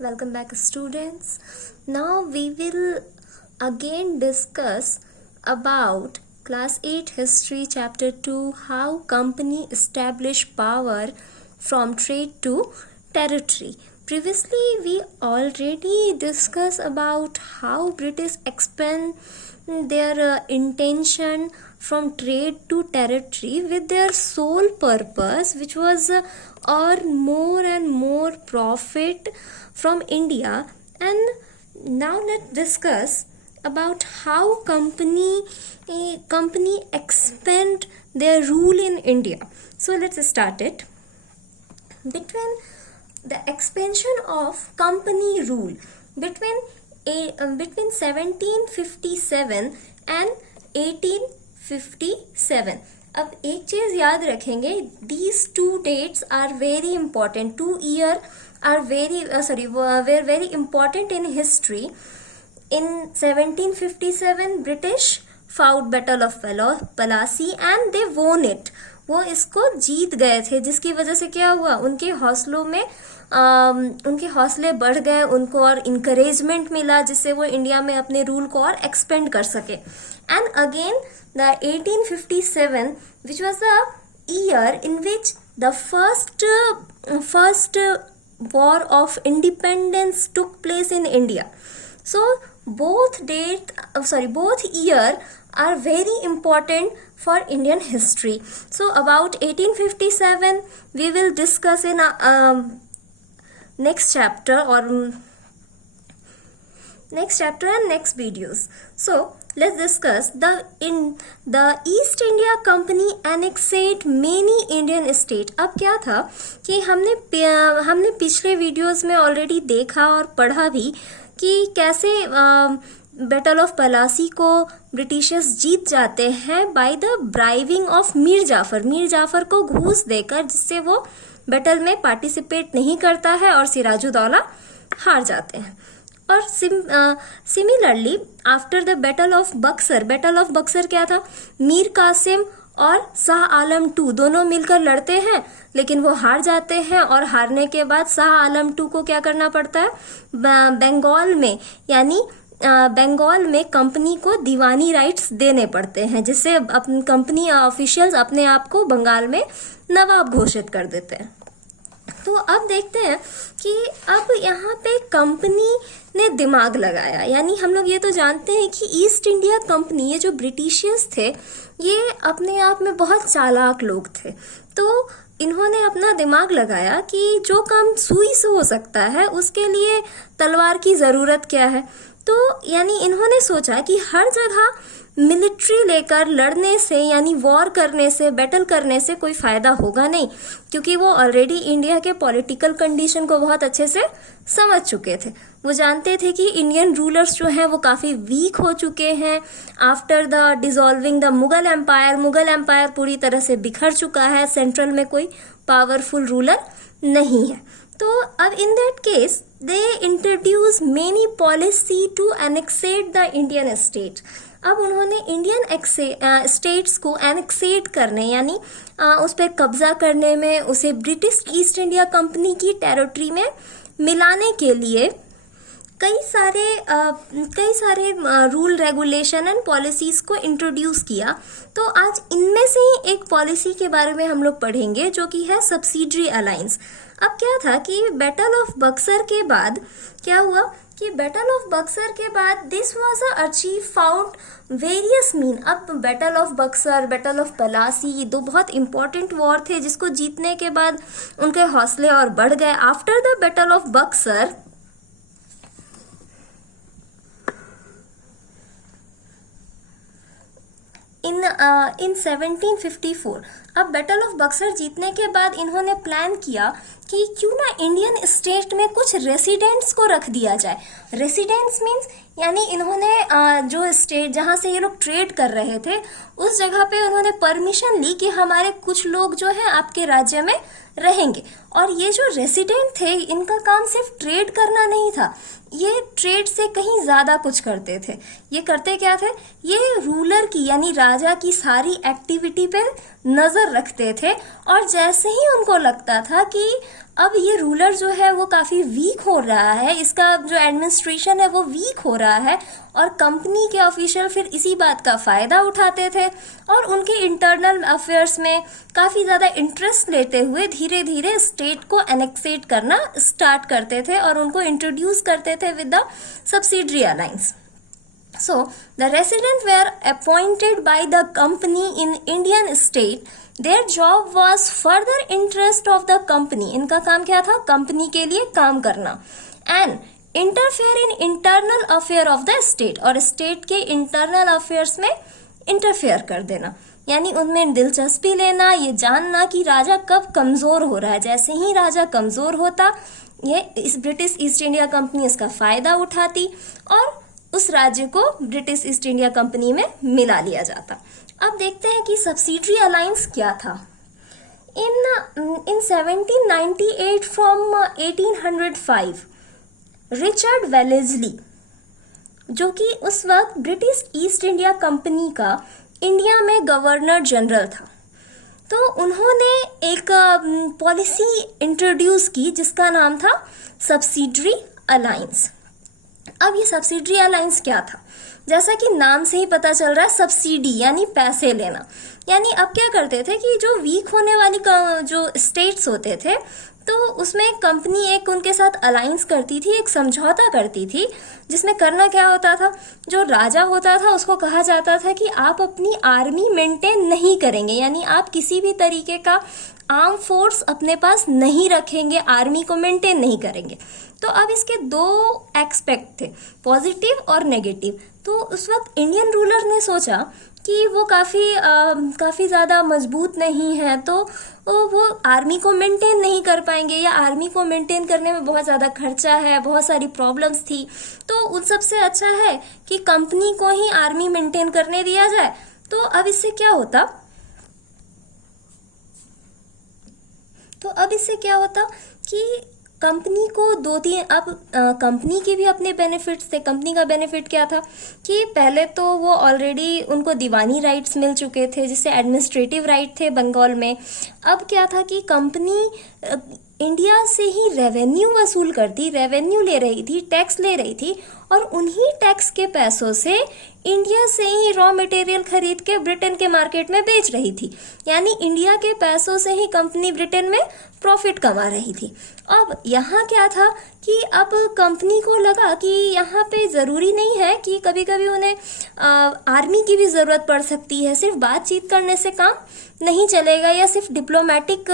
Welcome back, students. Now we will again discuss about class 8 history chapter 2, how company establish power from trade to territory. Previously we already discussed about how British expand their intention from trade to territory with their sole purpose, which was earn more and more profit from India. And now let's discuss about how company expand their rule in India. So let's start it. Between the expansion of company rule between 1757 and 1857. अब एक चीज याद रखेंगे, these two dates are very important. 2 years are were very important in history. In 1757 British fought Battle of Plassey and they won it. वो इसको जीत गए थे, जिसकी वजह से क्या हुआ, उनके हौसलों में उनके हौसले बढ़ गए, उनको और इंकरेजमेंट मिला, जिससे वो इंडिया में अपने रूल को और एक्सपेंड कर सके. And again the 1857 which was the year in which the first war of independence took place in India. So both year are very important for Indian history. So about 1857 we will discuss in next chapter and next videos. So let's discuss the East India Company annexed many Indian state. अब क्या था कि हमने पिछले videos में already देखा और पढ़ा भी कि कैसे बैटल ऑफ पलासी को ब्रिटिशर्स जीत जाते हैं by the bribing of Mir Jafar को घूस देकर, जिससे वो बैटल में पार्टिसिपेट नहीं करता है और सिराजुद्दौला हार जाते हैं. और similarly after the battle of Buxar क्या था, मीर कासिम और शाह आलम टू दोनों मिलकर लड़ते हैं, लेकिन वो हार जाते हैं. और हारने के बाद शाह आलम टू को क्या करना पड़ता है, बंगाल में कंपनी को दीवानी राइट्स देने पड़ते हैं, जिससे कंपनी ऑफिशियल्स अपने आप को बंगाल में नवाब घोषित कर देते हैं. तो अब देखते हैं कि अब यहाँ पे कंपनी ने दिमाग लगाया. यानी हम लोग ये तो जानते हैं कि ईस्ट इंडिया कंपनी, ये जो ब्रिटिशियर्स थे, ये अपने आप में बहुत चालाक लोग थे. तो इन्होंने अपना दिमाग लगाया कि जो काम सुई से हो सकता है उसके लिए तलवार की ज़रूरत क्या है. तो यानी इन्होंने सोचा कि हर जगह मिलिट्री लेकर लड़ने से, यानी वॉर करने से, बैटल करने से कोई फ़ायदा होगा नहीं, क्योंकि वो ऑलरेडी इंडिया के पॉलिटिकल कंडीशन को बहुत अच्छे से समझ चुके थे. वो जानते थे कि इंडियन रूलर्स जो हैं वो काफ़ी वीक हो चुके हैं. After the dissolving the Mughal empire पूरी तरह से बिखर चुका है, सेंट्रल में कोई पावरफुल रूलर नहीं है. तो अब in that case they introduce many policy to annexate the Indian state. अब उन्होंने इंडियन स्टेट्स को एनेक्सेट करने, यानी उस पर कब्जा करने में, उसे ब्रिटिश ईस्ट इंडिया कंपनी की टेरिटरी में मिलाने के लिए कई सारे रूल, रेगुलेशन एंड पॉलिसीज़ को इंट्रोड्यूस किया. तो आज इनमें से ही एक पॉलिसी के बारे में हम लोग पढ़ेंगे, जो कि है सब्सिडरी अलायंस. अब क्या था कि बैटल ऑफ बक्सर के बाद क्या हुआ कि बैटल ऑफ बक्सर के बाद this was achieve found various mean. अब battle of Buxar, battle of Plassey, ये दो बहुत इंपॉर्टेंट वॉर थे, जिसको जीतने के बाद उनके हौसले और बढ़ गए. After the battle of Buxar in 1754, अब बैटल ऑफ बक्सर जीतने के बाद इन्होंने प्लान किया कि क्यों ना इंडियन स्टेट में कुछ रेसिडेंट्स को रख दिया जाए. रेसिडेंट्स मीन्स यानी इन्होंने जो स्टेट जहाँ से ये लोग ट्रेड कर रहे थे, उस जगह पे उन्होंने परमिशन ली कि हमारे कुछ लोग जो है आपके राज्य में रहेंगे. और ये जो रेसिडेंट थे, इनका काम सिर्फ ट्रेड करना नहीं था, ये ट्रेड से कहीं ज़्यादा कुछ करते थे. ये करते क्या थे, ये रूलर की यानी राजा की सारी एक्टिविटी पे नज़र रखते थे. और जैसे ही उनको लगता था कि अब ये रूलर जो है वो काफ़ी वीक हो रहा है, इसका जो एडमिनिस्ट्रेशन है वो वीक हो रहा है, और कंपनी के ऑफिशियल फिर इसी बात का फ़ायदा उठाते थे और उनके इंटरनल अफेयर्स में काफ़ी ज़्यादा इंटरेस्ट लेते हुए धीरे धीरे स्टेट को एनेक्सेट करना स्टार्ट करते थे और उनको इंट्रोड्यूस करते थे with the subsidiary alliance. So, the residents were appointed by the company in Indian state. Their job was further interest of the company. इनका काम क्या था? कंपनी के लिए काम करना. And interfere in internal affair of the state. और state के internal affairs में interfere कर देना, यानी उनमें दिलचस्पी लेना, ये जानना कि राजा कब कमज़ोर हो रहा है. जैसे ही राजा कमज़ोर होता, ये इस ब्रिटिश ईस्ट इंडिया कंपनी इसका फ़ायदा उठाती और उस राज्य को ब्रिटिश ईस्ट इंडिया कंपनी में मिला लिया जाता. अब देखते हैं कि सब्सिडरी अलायंस क्या था. इन 1798 फ्रॉम 1805 रिचर्ड वेलेस्ली, जो कि उस वक्त ब्रिटिश ईस्ट इंडिया कंपनी का इंडिया में गवर्नर जनरल था, तो उन्होंने एक पॉलिसी इंट्रोड्यूस की जिसका नाम था सब्सिडरी अलायंस. अब ये सब्सिडरी अलायंस क्या था? जैसा कि नाम से ही पता चल रहा है, सब्सिडी यानी पैसे लेना. यानी अब क्या करते थे कि जो वीक होने वाली जो स्टेट्स होते थे, तो उसमें कंपनी एक उनके साथ अलायंस करती थी, एक समझौता करती थी, जिसमें करना क्या होता था, जो राजा होता था उसको कहा जाता था कि आप अपनी आर्मी मेंटेन नहीं करेंगे, यानी आप किसी भी तरीके का आर्म फोर्स अपने पास नहीं रखेंगे, आर्मी को मेंटेन नहीं करेंगे. तो अब इसके दो एक्सपेक्ट थे, पॉजिटिव और नेगेटिव. तो उस वक्त इंडियन रूलर ने सोचा कि वो काफ़ी ज़्यादा मजबूत नहीं है, तो वो आर्मी को मेंटेन नहीं कर पाएंगे, या आर्मी को मेंटेन करने में बहुत ज़्यादा खर्चा है, बहुत सारी प्रॉब्लम्स थी. तो उन सबसे अच्छा है कि कंपनी को ही आर्मी मेंटेन करने दिया जाए. तो अब इससे क्या होता कि कंपनी को अब कंपनी के भी अपने बेनिफिट्स थे. कंपनी का बेनिफिट क्या था कि पहले तो वो ऑलरेडी उनको दीवानी राइट्स मिल चुके थे, जिससे एडमिनिस्ट्रेटिव राइट थे बंगाल में. अब क्या था कि कंपनी इंडिया से ही रेवेन्यू वसूल करती, रेवेन्यू ले रही थी, टैक्स ले रही थी, और उन्हीं टैक्स के पैसों से इंडिया से ही रॉ मटेरियल खरीद के ब्रिटेन के मार्केट में बेच रही थी. यानी इंडिया के पैसों से ही कंपनी ब्रिटेन में प्रॉफिट कमा रही थी. अब यहाँ क्या था कि अब कंपनी को लगा कि यहाँ पे ज़रूरी नहीं है कि कभी कभी उन्हें आर्मी की भी ज़रूरत पड़ सकती है. सिर्फ बातचीत करने से काम नहीं चलेगा, या सिर्फ डिप्लोमेटिक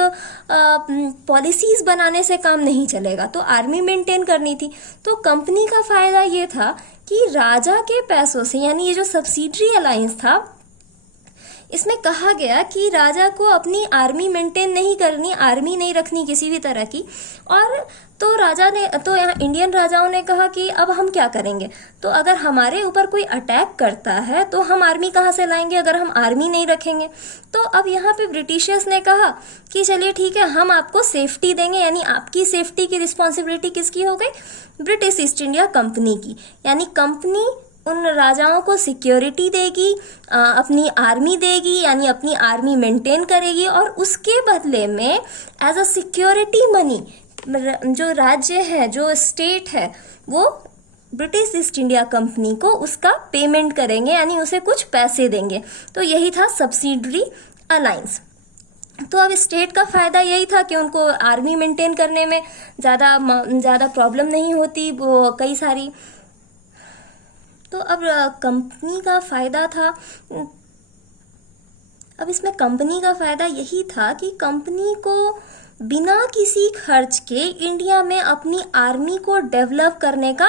पॉलिसीज़ बनाने से काम नहीं चलेगा, तो आर्मी मेंटेन करनी थी. तो कंपनी का फ़ायदा ये था कि राजा के पैसों से, यानी ये जो सब्सिडरी अलायंस था, इसमें कहा गया कि राजा को अपनी आर्मी मेंटेन नहीं करनी, आर्मी नहीं रखनी किसी भी तरह की. और तो यहाँ इंडियन राजाओं ने कहा कि अब हम क्या करेंगे, तो अगर हमारे ऊपर कोई अटैक करता है तो हम आर्मी कहाँ से लाएंगे अगर हम आर्मी नहीं रखेंगे. तो अब यहाँ पे ब्रिटिशर्स ने कहा कि चलिए ठीक है, हम आपको सेफ्टी देंगे, यानी आपकी सेफ्टी की रिस्पॉन्सिबिलिटी किसकी हो गई? ब्रिटिश ईस्ट इंडिया कंपनी की. यानी कंपनी उन राजाओं को सिक्योरिटी देगी, अपनी आर्मी देगी, यानी अपनी आर्मी मेंटेन करेगी, और उसके बदले में एज अ सिक्योरिटी मनी जो राज्य है, जो स्टेट है, वो ब्रिटिश ईस्ट इंडिया कंपनी को उसका पेमेंट करेंगे, यानी उसे कुछ पैसे देंगे. तो यही था सब्सिडरी अलायंस. तो अब स्टेट का फ़ायदा यही था कि उनको आर्मी मेंटेन करने में ज़्यादा प्रॉब्लम नहीं होती, वो कई सारी. तो अब कंपनी का फ़ायदा था, अब इसमें कंपनी का फ़ायदा यही था कि कंपनी को बिना किसी खर्च के इंडिया में अपनी आर्मी को डेवलप करने का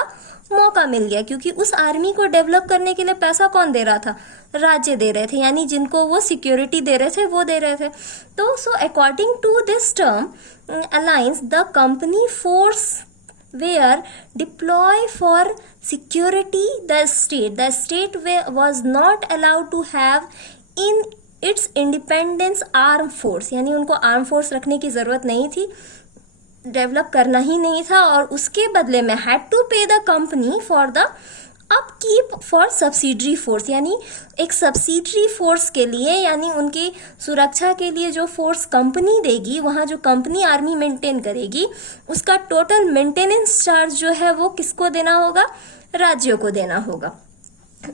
मौका मिल गया, क्योंकि उस आर्मी को डेवलप करने के लिए पैसा कौन दे रहा था? राज्य दे रहे थे, यानी जिनको वो सिक्योरिटी दे रहे थे वो दे रहे थे. तो so according to this term alliance, the company force were deployed for security the state was not allowed to have in its independence armed force, यानी उनको आर्म फोर्स रखने की ज़रूरत नहीं थी, डेवलप करना ही नहीं था, और उसके बदले में हैड टू पे the company for the upkeep for subsidiary force, यानी एक सब्सिडरी फोर्स के लिए, यानी उनकी सुरक्षा के लिए जो फोर्स कंपनी देगी, वहाँ जो कंपनी आर्मी मेंटेन करेगी, उसका टोटल मेंटेनेंस चार्ज जो है वो किसको देना होगा? राज्यों को देना होगा।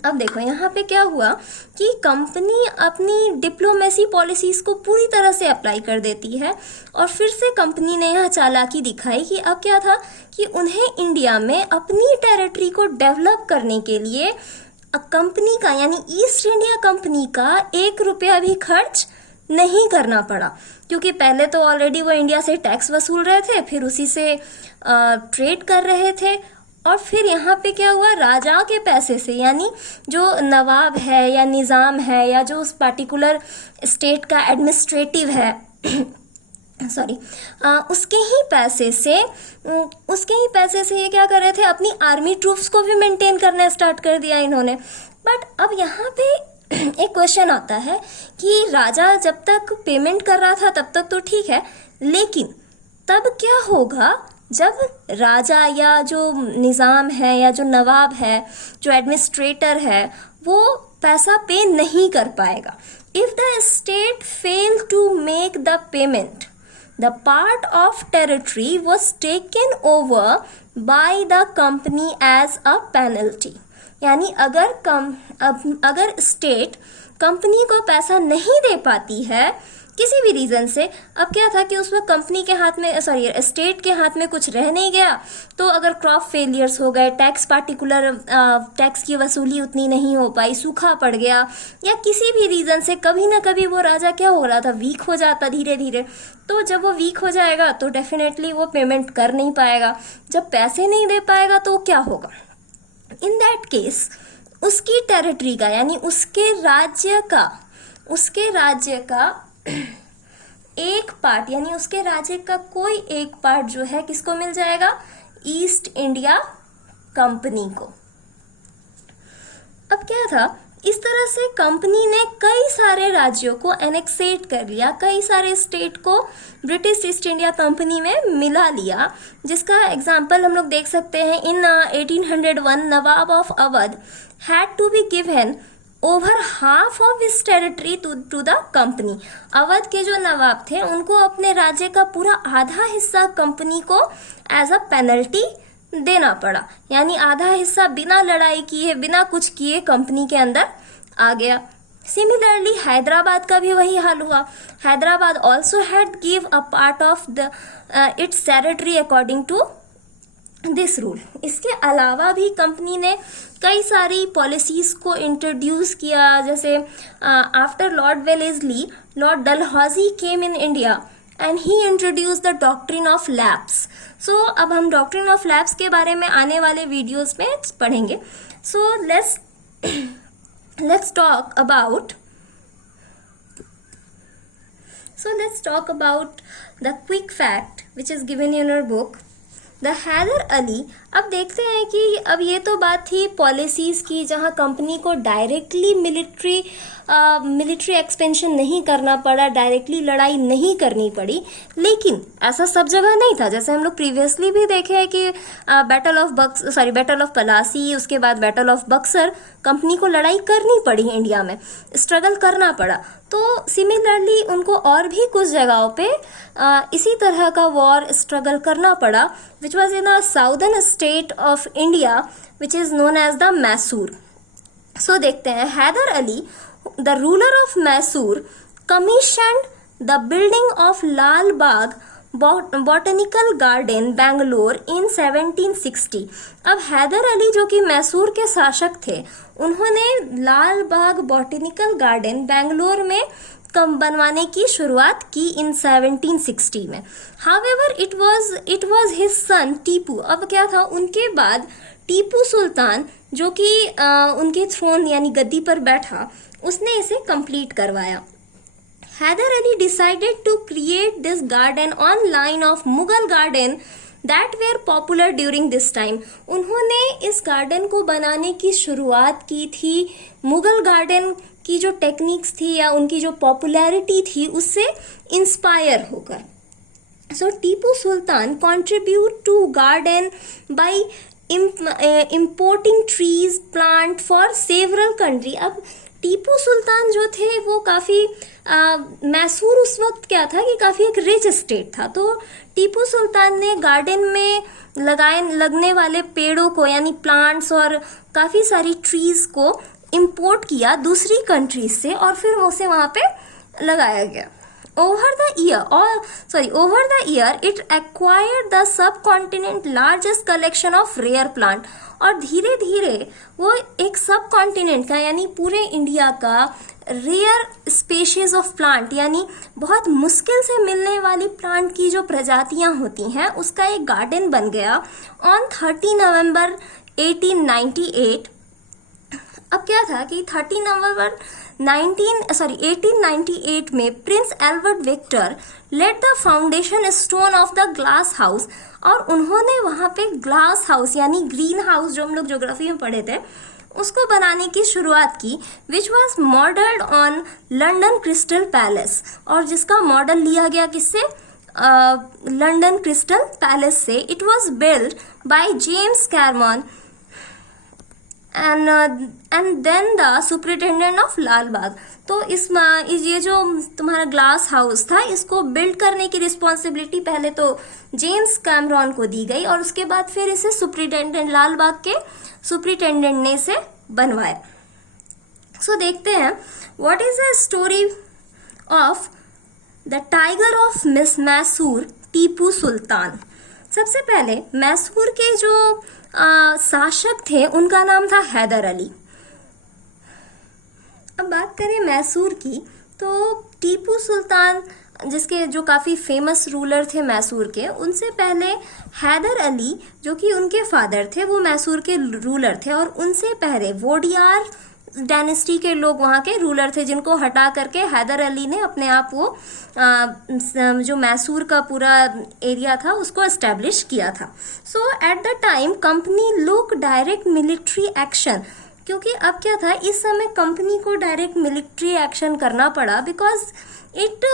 अब देखो यहाँ पे क्या हुआ कि कंपनी अपनी डिप्लोमेसी पॉलिसीज को पूरी तरह से अप्लाई कर देती है, और फिर से कंपनी ने यहाँ चालाकी दिखाई कि अब क्या था कि उन्हें इंडिया में अपनी टेरिटरी को डेवलप करने के लिए कंपनी का, यानी ईस्ट इंडिया कंपनी का 1 रुपया भी खर्च नहीं करना पड़ा, क्योंकि पहले तो ऑलरेडी वो इंडिया से टैक्स वसूल रहे थे, फिर उसी से ट्रेड कर रहे थे, और फिर यहाँ पे क्या हुआ, राजा के पैसे से, यानी जो नवाब है या निज़ाम है या जो उस पार्टिकुलर स्टेट का एडमिनिस्ट्रेटिव है सॉरी उसके ही पैसे से ये क्या कर रहे थे, अपनी आर्मी ट्रूप्स को भी मेंटेन करना स्टार्ट कर दिया इन्होंने। बट अब यहाँ पे एक क्वेश्चन आता है कि राजा जब तक पेमेंट कर रहा था तब तक तो ठीक है, लेकिन तब क्या होगा जब राजा या जो निज़ाम है या जो नवाब है, जो एडमिनिस्ट्रेटर है, वो पैसा पे नहीं कर पाएगा। If the state fail to make the payment, the part of territory was taken over by the company as a penalty. यानी अगर स्टेट कंपनी को पैसा नहीं दे पाती है किसी भी रीजन से, अब क्या था कि उसमें कंपनी के हाथ में, स्टेट के हाथ में कुछ रह नहीं गया, तो अगर क्रॉप फेलियर्स हो गए, टैक्स की वसूली उतनी नहीं हो पाई, सूखा पड़ गया, या किसी भी रीजन से कभी ना कभी वो राजा क्या हो रहा था, वीक हो जाता धीरे धीरे। तो जब वो वीक हो जाएगा तो डेफिनेटली वो पेमेंट कर नहीं पाएगा। जब पैसे नहीं दे पाएगा तो क्या होगा? इन दैट केस उसकी टेरिटरी का, यानी उसके राज्य का एक पार्ट, यानी उसके राज्य का कोई एक पार्ट जो है किसको मिल जाएगा? ईस्ट इंडिया कंपनी को। अब क्या था, इस तरह से कंपनी ने कई सारे राज्यों को एनेक्सेट कर लिया, कई सारे स्टेट को ब्रिटिश ईस्ट इंडिया कंपनी में मिला लिया, जिसका एग्जाम्पल हम लोग देख सकते हैं। In 1801 nawab of Awadh had to be given over half of his territory to the company. Awadh के जो नवाब थे उनको अपने राज्य का पूरा आधा हिस्सा कंपनी को एज अ पेनल्टी देना पड़ा, यानी आधा हिस्सा बिना लड़ाई किए, बिना कुछ किए कंपनी के अंदर आ गया। सिमिलरली हैदराबाद का भी वही हाल हुआ। Hyderabad also had give a part of the its territory according to this rule. इसके अलावा भी कंपनी ने कई सारी पॉलिसीज को इंट्रोड्यूस किया, जैसे after Lord Wellesley, Lord Dalhousie came in India and he introduce the doctrine of lapse. So अब हम डॉक्ट्रिन ऑफ लैप्स के बारे में आने वाले वीडियोस में पढ़ेंगे। सो let's talk about the quick fact which is given in your book. The Haider Ali. अब देखते हैं कि अब ये तो बात थी पॉलिसीज़ की, जहाँ कंपनी को डायरेक्टली मिलिट्री एक्सपेंशन नहीं करना पड़ा, डायरेक्टली लड़ाई नहीं करनी पड़ी। लेकिन ऐसा सब जगह नहीं था। जैसे हम लोग प्रीवियसली भी देखे हैं कि बैटल ऑफ पलासी, उसके बाद बैटल ऑफ बक्सर, कंपनी को लड़ाई करनी पड़ी इंडिया में, स्ट्रगल करना पड़ा। तो सिमिलरली उनको और भी कुछ जगहों पे इसी तरह का वॉर स्ट्रगल करना पड़ा, which was in the southern state of India which is known as the Mysore. So देखते हैं, Hyder Ali the ruler of Mysore commissioned the building of Lal Bagh botanical garden Bangalore in 1760। अब हैदर अली जो कि मैसूर के शासक थे, उन्होंने लाल बाग बॉटनिकल गार्डन बेंगलोर में बनवाने की शुरुआत की इन 1760 में। However it was his son Tipu. अब क्या था, उनके बाद टीपू सुल्तान जो कि उनके थ्रोन यानी गद्दी पर बैठा, उसने इसे कंप्लीट करवाया। Haider Ali decided to create this garden on line of Mughal garden that were popular during this time. उन्होंने इस गार्डन को बनाने की शुरुआत की थी मुगल गार्डन की जो टेक्निक्स थी या उनकी जो पॉपुलैरिटी थी उससे इंस्पायर होकर। So Tipu Sultan contribute to garden by importing trees plant for several country. अब टीपू सुल्तान जो थे वो काफ़ी मैसूर उस वक्त क्या था कि काफ़ी एक रिच स्टेट था, तो टीपू सुल्तान ने गार्डन में लगने वाले पेड़ों को यानी प्लांट्स और काफ़ी सारी ट्रीज को इंपोर्ट किया दूसरी कंट्रीज से और फिर उसे वहाँ पे लगाया गया। Over the year, it acquired the subcontinent largest collection of rare plant। और धीरे धीरे वो एक सब कॉन्टिनेंट का यानी पूरे इंडिया का रेयर स्पेशीज ऑफ प्लांट यानी बहुत मुश्किल से मिलने वाली प्लांट की जो प्रजातियां होती हैं उसका एक गार्डन बन गया ऑन 30 नवंबर 1898। अब क्या था कि 30 नवंबर 1898 में prince Albert Victor laid the foundation stone of the glass house, और उन्होंने वहाँ पे ग्लास हाउस यानी ग्रीन हाउस जो हम लोग ज्योग्राफी में पढ़े थे उसको बनाने की शुरुआत की, which was modelled on London Crystal Palace, और जिसका मॉडल लिया गया किससे, लंदन क्रिस्टल पैलेस से। It was build by James Carman and then the superintendent of Lal Bagh. तो ये जो तुम्हारा ग्लास हाउस था इसको बिल्ड करने की रिस्पॉन्सिबिलिटी पहले तो जेम्स कैमरॉन को दी गई और उसके बाद फिर इसे सुपरिटेंडेंट लाल बाग के सुपरिटेंडेंट ने इसे बनवाया। सो देखते हैं what is the story of the tiger of miss Mysore Tipu Sultan. सबसे पहले मैसूर के जो शासक थे उनका नाम था हैदर अली। अब बात करें मैसूर की तो टीपू सुल्तान जिसके जो काफ़ी फेमस रूलर थे मैसूर के, उनसे पहले हैदर अली जो कि उनके फादर थे वो मैसूर के रूलर थे, और उनसे पहले वोडियार डायनेस्टी के लोग वहाँ के रूलर थे जिनको हटा करके हैदर अली ने अपने आप वो जो मैसूर का पूरा एरिया था उसको एस्टेब्लिश किया था। So at the time company look direct military action, क्योंकि अब क्या था इस समय कंपनी को डायरेक्ट मिलिट्री एक्शन करना पड़ा because it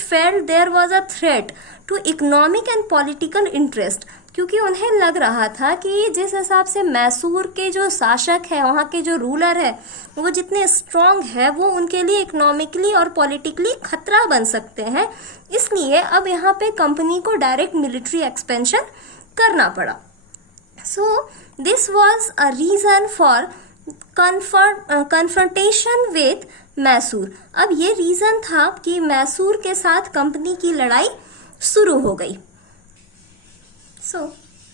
felt there was a threat to economic and political interest, क्योंकि उन्हें लग रहा था कि जिस हिसाब से मैसूर के जो शासक है वहाँ के जो रूलर है वो जितने स्ट्रांग है वो उनके लिए इकोनॉमिकली और पॉलिटिकली खतरा बन सकते हैं, इसलिए अब यहाँ पे कंपनी को डायरेक्ट मिलिट्री एक्सपेंशन करना पड़ा। So this was a reason for confrontation with Mysore. अब ये रीज़न था कि मैसूर के साथ कंपनी की लड़ाई शुरू हो गई।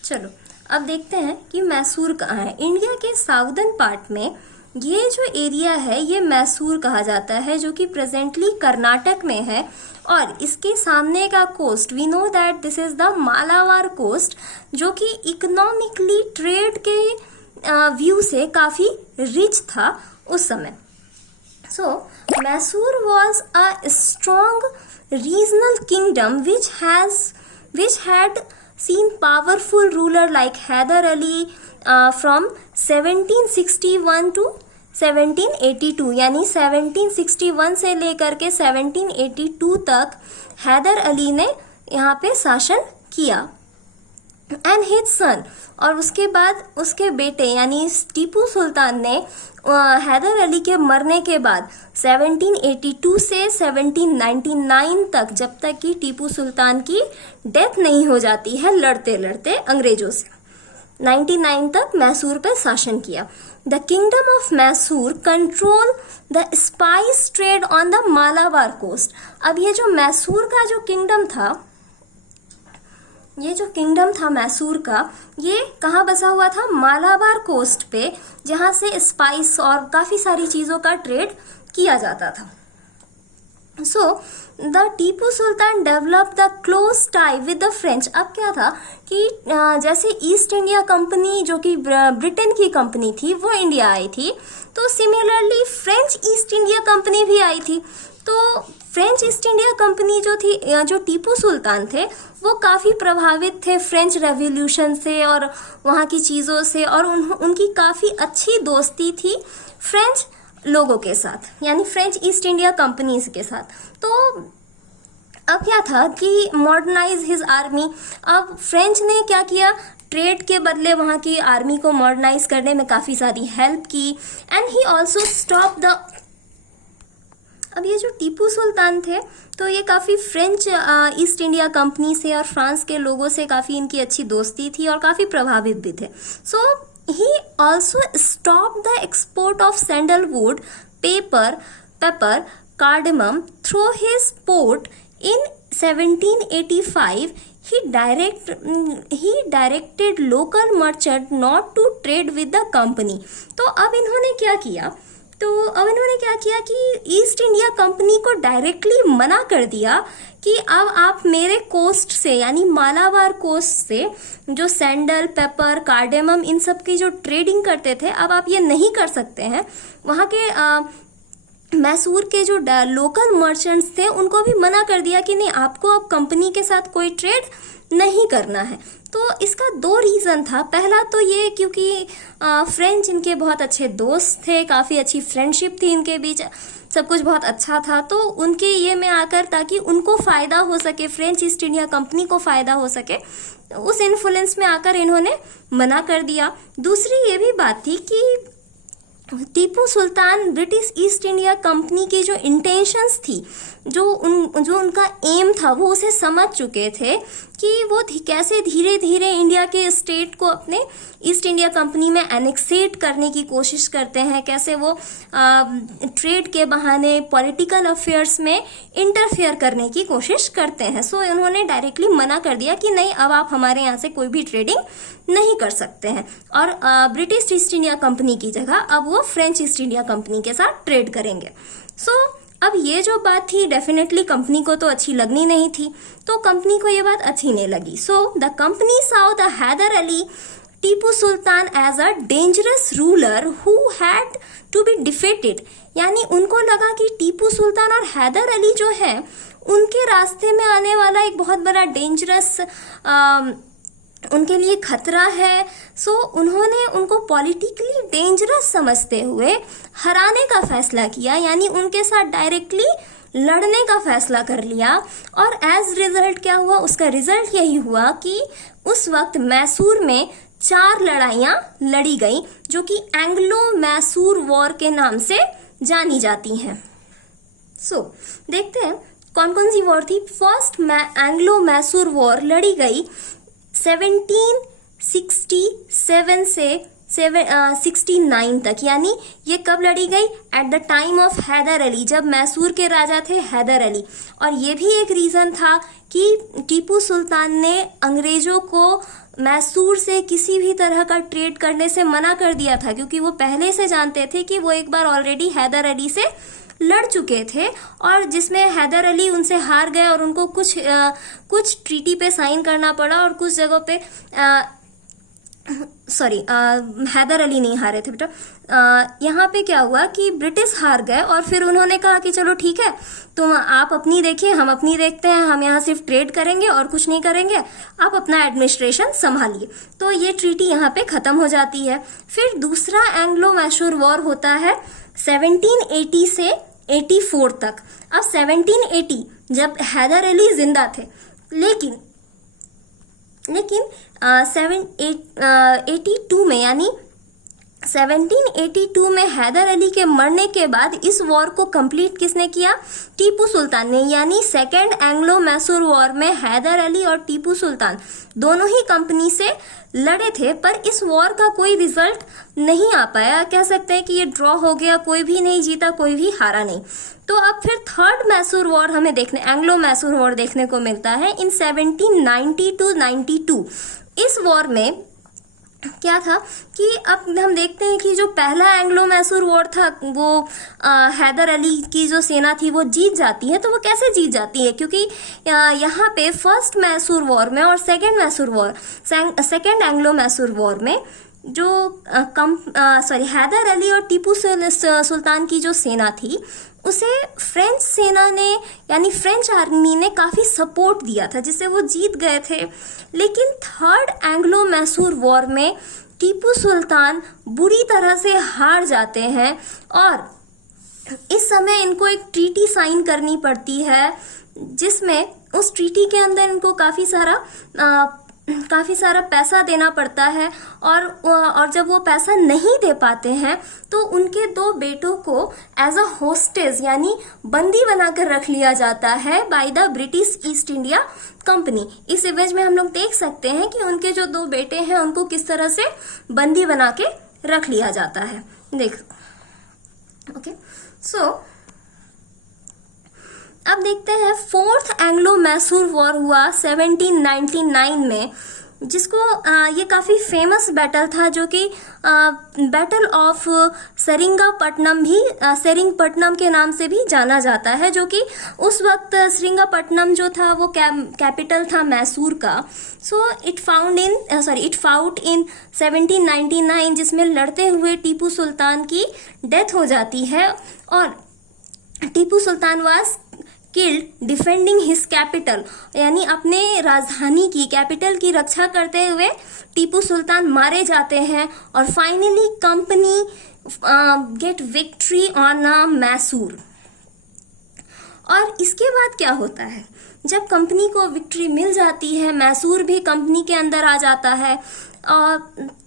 चलो अब देखते हैं कि मैसूर कहाँ है। इंडिया के साउदर्न पार्ट में ये जो एरिया है ये मैसूर कहा जाता है, जो कि प्रेजेंटली कर्नाटक में है, और इसके सामने का coast we know that this is the Malabar coast, जो कि इकोनॉमिकली ट्रेड के व्यू से काफ़ी रिच था उस समय। So Mysore was a strong regional kingdom which had seen powerful ruler like Hyder Ali from 1761 to 1782, यानी 1761 से लेकर के 1782 तक हैदर अली ने यहाँ पे शासन किया। एंड हिज सन, और उसके बाद उसके बेटे यानी टीपू सुल्तान ने हैदर अली के मरने के बाद 1782 से 1799 तक, जब तक कि टीपू सुल्तान की डेथ नहीं हो जाती है लड़ते लड़ते अंग्रेजों से, 99 तक मैसूर पे शासन किया। The kingdom of Mysore control the spice trade on the Malabar coast. अब ये जो मैसूर का जो किंगडम था मैसूर का, ये कहाँ बसा हुआ था, मालाबार कोस्ट पे, जहाँ से स्पाइस और काफ़ी सारी चीज़ों का ट्रेड किया जाता था। So the Tipu Sultan develop the close tie with the French. अब क्या था कि जैसे ईस्ट इंडिया कंपनी जो कि ब्रिटेन की कंपनी थी वो इंडिया आई थी, तो similarly French east India company भी आई थी। तो फ्रेंच ईस्ट इंडिया कंपनी जो थी, जो टीपू सुल्तान थे वो काफ़ी प्रभावित थे फ्रेंच रेवोल्यूशन से और वहाँ की चीज़ों से, और उनकी काफ़ी अच्छी दोस्ती थी फ्रेंच लोगों के साथ, यानी फ्रेंच ईस्ट इंडिया कंपनीज के साथ। तो अब क्या था कि मॉडर्नाइज हिज आर्मी। अब फ्रेंच ने क्या किया, ट्रेड के बदले वहाँ की आर्मी को मॉडर्नाइज करने में काफ़ी सारी हेल्प की। And he also stop the, अब ये जो टीपू सुल्तान थे तो ये काफ़ी फ्रेंच ईस्ट इंडिया कंपनी से और फ्रांस के लोगों से काफ़ी इनकी अच्छी दोस्ती थी और काफ़ी प्रभावित भी थे। So he also stop the export of sandalwood, pepper, cardamom through his port in 1785. He directed local merchant not to trade with the company. तो अब इन्होंने क्या किया कि ईस्ट इंडिया कंपनी को डायरेक्टली मना कर दिया कि अब आप मेरे कोस्ट से यानी मालाबार कोस्ट से जो सैंडल, पेपर, कार्डेमम इन सब की जो ट्रेडिंग करते थे अब आप ये नहीं कर सकते हैं। वहाँ के मैसूर के जो लोकल मर्चेंट्स थे उनको भी मना कर दिया कि नहीं, आपको अब कंपनी के साथ कोई ट्रेड नहीं करना है। तो इसका दो रीज़न था। पहला तो ये क्योंकि फ्रेंच इनके बहुत अच्छे दोस्त थे, काफ़ी अच्छी फ्रेंडशिप थी इनके बीच, सब कुछ बहुत अच्छा था। तो उनके ये में आकर ताकि उनको फ़ायदा हो सके, फ्रेंच ईस्ट इंडिया कंपनी को फ़ायदा हो सके, उस इन्फ्लुएंस में आकर इन्होंने मना कर दिया। दूसरी ये भी बात थी कि Tipu Sultan British east India company की जो इंटेंशंस थी, जो उनका एम था, वो उसे समझ चुके थे कि वो कैसे धीरे धीरे इंडिया के स्टेट को अपने ईस्ट इंडिया कंपनी में एनेक्सेट करने की कोशिश करते हैं, कैसे वो ट्रेड के बहाने पॉलिटिकल अफेयर्स में इंटरफेयर करने की कोशिश करते हैं। सो उन्होंने डायरेक्टली मना कर दिया कि नहीं, अब आप हमारे यहाँ से कोई भी ट्रेडिंग नहीं कर सकते हैं, और ब्रिटिश ईस्ट इंडिया कंपनी की जगह अब वो फ्रेंच ईस्ट इंडिया कंपनी के साथ ट्रेड करेंगे। सो अब ये जो बात थी डेफिनेटली कंपनी को तो अच्छी लगनी नहीं थी, तो कंपनी को ये बात अच्छी नहीं लगी। So the company saw the Haider Ali Tipu Sultan as a dangerous ruler who had to be defeated, यानी उनको लगा कि टीपू सुल्तान और हैदर अली जो है उनके रास्ते में आने वाला एक बहुत बड़ा डेंजरस उनके लिए खतरा है। सो उन्होंने उनको पॉलिटिकली डेंजरस समझते हुए हराने का फैसला किया, यानी उनके साथ डायरेक्टली लड़ने का फैसला कर लिया। और एज रिजल्ट क्या हुआ, उसका रिजल्ट यही हुआ कि उस वक्त मैसूर में 4 लड़ाइयाँ लड़ी गई जो कि एंग्लो मैसूर वॉर के नाम से जानी जाती हैं। सो देखते हैं कौन कौन सी वॉर थी। फर्स्ट एंग्लो मैसूर वॉर लड़ी गई 1767 से 69 तक, यानी ये कब लड़ी गई, at the time of Haider Ali, जब मैसूर के राजा थे हैदर अली। और ये भी एक रीज़न था कि टीपू सुल्तान ने अंग्रेज़ों को मैसूर से किसी भी तरह का ट्रेड करने से मना कर दिया था, क्योंकि वो पहले से जानते थे कि वो एक बार ऑलरेडी हैदर अली से लड़ चुके थे, और जिसमें हैदर अली उनसे हार गए और उनको कुछ ट्रीटी पे साइन करना पड़ा, और कुछ जगहों पे हैदर अली नहीं हारे थे बेटा, यहाँ पे क्या हुआ कि ब्रिटिश हार गए, और फिर उन्होंने कहा कि चलो ठीक है, तुम आप अपनी देखिए, हम अपनी देखते हैं, हम यहाँ सिर्फ ट्रेड करेंगे और कुछ नहीं करेंगे, आप अपना एडमिनिस्ट्रेशन संभालिए। तो ये ट्रीटी यहाँ पे ख़त्म हो जाती है। फिर दूसरा एंग्लो मैसूर वॉर होता है 1780 से 84 तक। अब 1780 जब हैदर अली जिंदा थे, लेकिन 782 में, यानी 1782 में हैदर अली के मरने के बाद इस वॉर को कंप्लीट किसने किया, टीपू सुल्तान ने। यानी सेकेंड एंग्लो मैसूर वॉर में हैदर अली और टीपू सुल्तान दोनों ही कंपनी से लड़े थे, पर इस वॉर का कोई रिजल्ट नहीं आ पाया। कह सकते हैं कि ये ड्रॉ हो गया, कोई भी नहीं जीता, कोई भी हारा नहीं। तो अब फिर थर्ड मैसूर वॉर हमें एंग्लो मैसूर वॉर देखने को मिलता है इन 1790 to 92। इस वॉर में क्या था कि अब हम देखते हैं कि जो पहला एंग्लो मैसूर वॉर था वो हैदर अली की जो सेना थी वो जीत जाती है। तो वो कैसे जीत जाती है, क्योंकि यहाँ पे फर्स्ट मैसूर वॉर में और सेकेंड एंग्लो मैसूर वॉर में जो हैदर अली और टीपू सुल्तान की जो सेना थी उसे फ्रेंच सेना ने, यानी फ्रेंच आर्मी ने काफ़ी सपोर्ट दिया था, जिससे वो जीत गए थे। लेकिन थर्ड एंग्लो मैसूर वॉर में टीपू सुल्तान बुरी तरह से हार जाते हैं, और इस समय इनको एक ट्रीटी साइन करनी पड़ती है, जिसमें उस ट्रीटी के अंदर इनको काफ़ी सारा काफ़ी सारा पैसा देना पड़ता है, और जब वो पैसा नहीं दे पाते हैं तो उनके 2 बेटों को एज अ होस्टेज यानी बंदी बनाकर रख लिया जाता है by the British east India company. इस इमेज में हम लोग देख सकते हैं कि उनके जो 2 बेटे हैं उनको किस तरह से बंदी बना के रख लिया जाता है। देख ओके, सो अब देखते हैं 4th एंग्लो मैसूर वॉर हुआ 1799 में, जिसको ये काफ़ी फेमस बैटल था, जो कि बैटल ऑफ सेरिंगापट्टनम भी सेरिंगपट्टनम के नाम से भी जाना जाता है, जो कि उस वक्त सेरिंगापट्टनम जो था वो कैपिटल था मैसूर का। सो इट फाउट इन 1799, जिसमें लड़ते हुए टीपू सुल्तान की डेथ हो जाती है, और Tipu Sultan was killed defending his capital, यानी अपने राजधानी की कैपिटल की रक्षा करते हुए टीपू सुल्तान मारे जाते हैं, और finally company get victory on Mysore. और इसके बाद क्या होता है, जब कंपनी को विक्ट्री मिल जाती है, मैसूर भी कंपनी के अंदर आ जाता है, और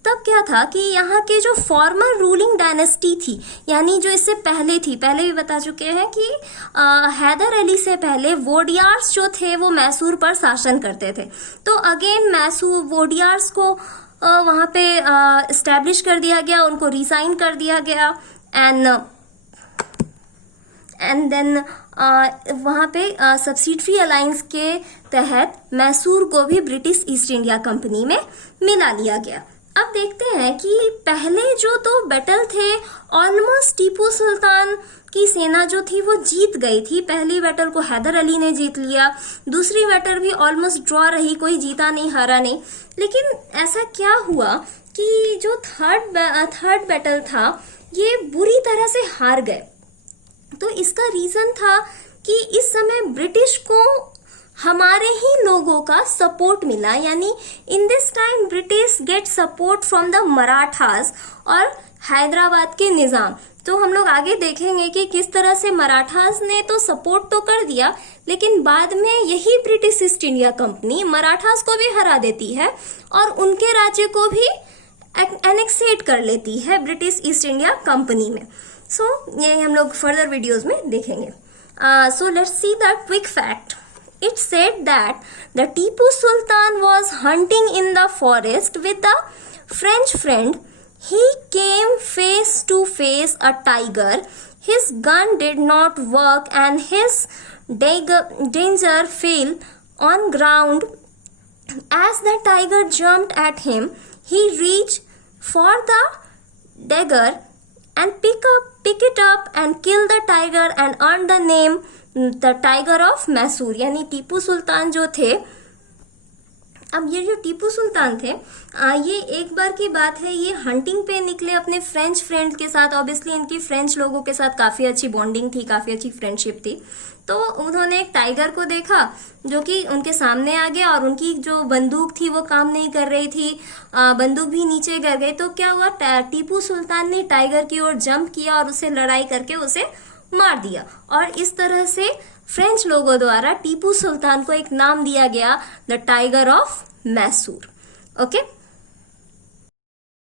तब क्या था कि यहाँ के जो फॉर्मर रूलिंग डायनेस्टी थी, यानी जो इससे पहले थी, पहले भी बता चुके हैं कि हैदर अली से पहले वोडियार्स जो थे वो मैसूर पर शासन करते थे। तो अगेन मैसूर वोडियार्स को वहाँ पे इस्टेब्लिश कर दिया गया, उनको रिसाइन कर दिया गया, एंड देन वहाँ पे सब्सिडरी अलायंस के तहत मैसूर को भी ब्रिटिश ईस्ट इंडिया कंपनी में मिला लिया गया। अब देखते हैं कि पहले जो 2 बैटल थे ऑलमोस्ट टीपू सुल्तान की सेना जो थी वो जीत गई थी। पहली बैटल को हैदर अली ने जीत लिया, दूसरी बैटल भी ऑलमोस्ट ड्रॉ रही, कोई जीता नहीं हारा नहीं। लेकिन ऐसा क्या हुआ कि जो थर्ड बैटल था ये बुरी तरह से हार गए। तो इसका रीजन था कि इस समय ब्रिटिश को हमारे ही लोगों का सपोर्ट मिला, यानी in this time British get support from the Marathas और हैदराबाद के निजाम। तो हम लोग आगे देखेंगे कि किस तरह से मराठास ने तो सपोर्ट तो कर दिया, लेकिन बाद में यही British east India company Marathas को भी हरा देती है और उनके राज्य को भी एनेक्सेट कर लेती है ब्रिटिश ईस्ट इंडिया कंपनी में। सो ये हम लोग फर्दर वीडियोज में देखेंगे। So let's see the quick fact. It said that the Tipu Sultan was hunting in the forest with a French friend. He came face to face a tiger. His gun did not work and his danger fell on ground. As the tiger jumped at him, he reached for the dagger and pick it up and kill the tiger and earned the name the tiger of Mysore. यानी टीपू सुल्तान जो थे, अब ये जो टीपू सुल्तान थे ये एक बार की बात है, ये हंटिंग पे निकले अपने फ्रेंच फ्रेंड के साथ। ऑब्वियसली इनकी फ्रेंच लोगों के साथ काफ़ी अच्छी बॉन्डिंग थी, काफ़ी अच्छी फ्रेंडशिप थी। तो उन्होंने एक टाइगर को देखा जो कि उनके सामने आ गया और उनकी जो बंदूक थी वो काम नहीं कर रही थी, बंदूक भी नीचे गिर गई। तो क्या हुआ, टीपू सुल्तान ने टाइगर की ओर जंप किया और उसे लड़ाई करके उसे मार दिया, और इस तरह से फ्रेंच लोगों द्वारा टीपू सुल्तान को एक नाम दिया गया, the tiger of Mysore. Okay.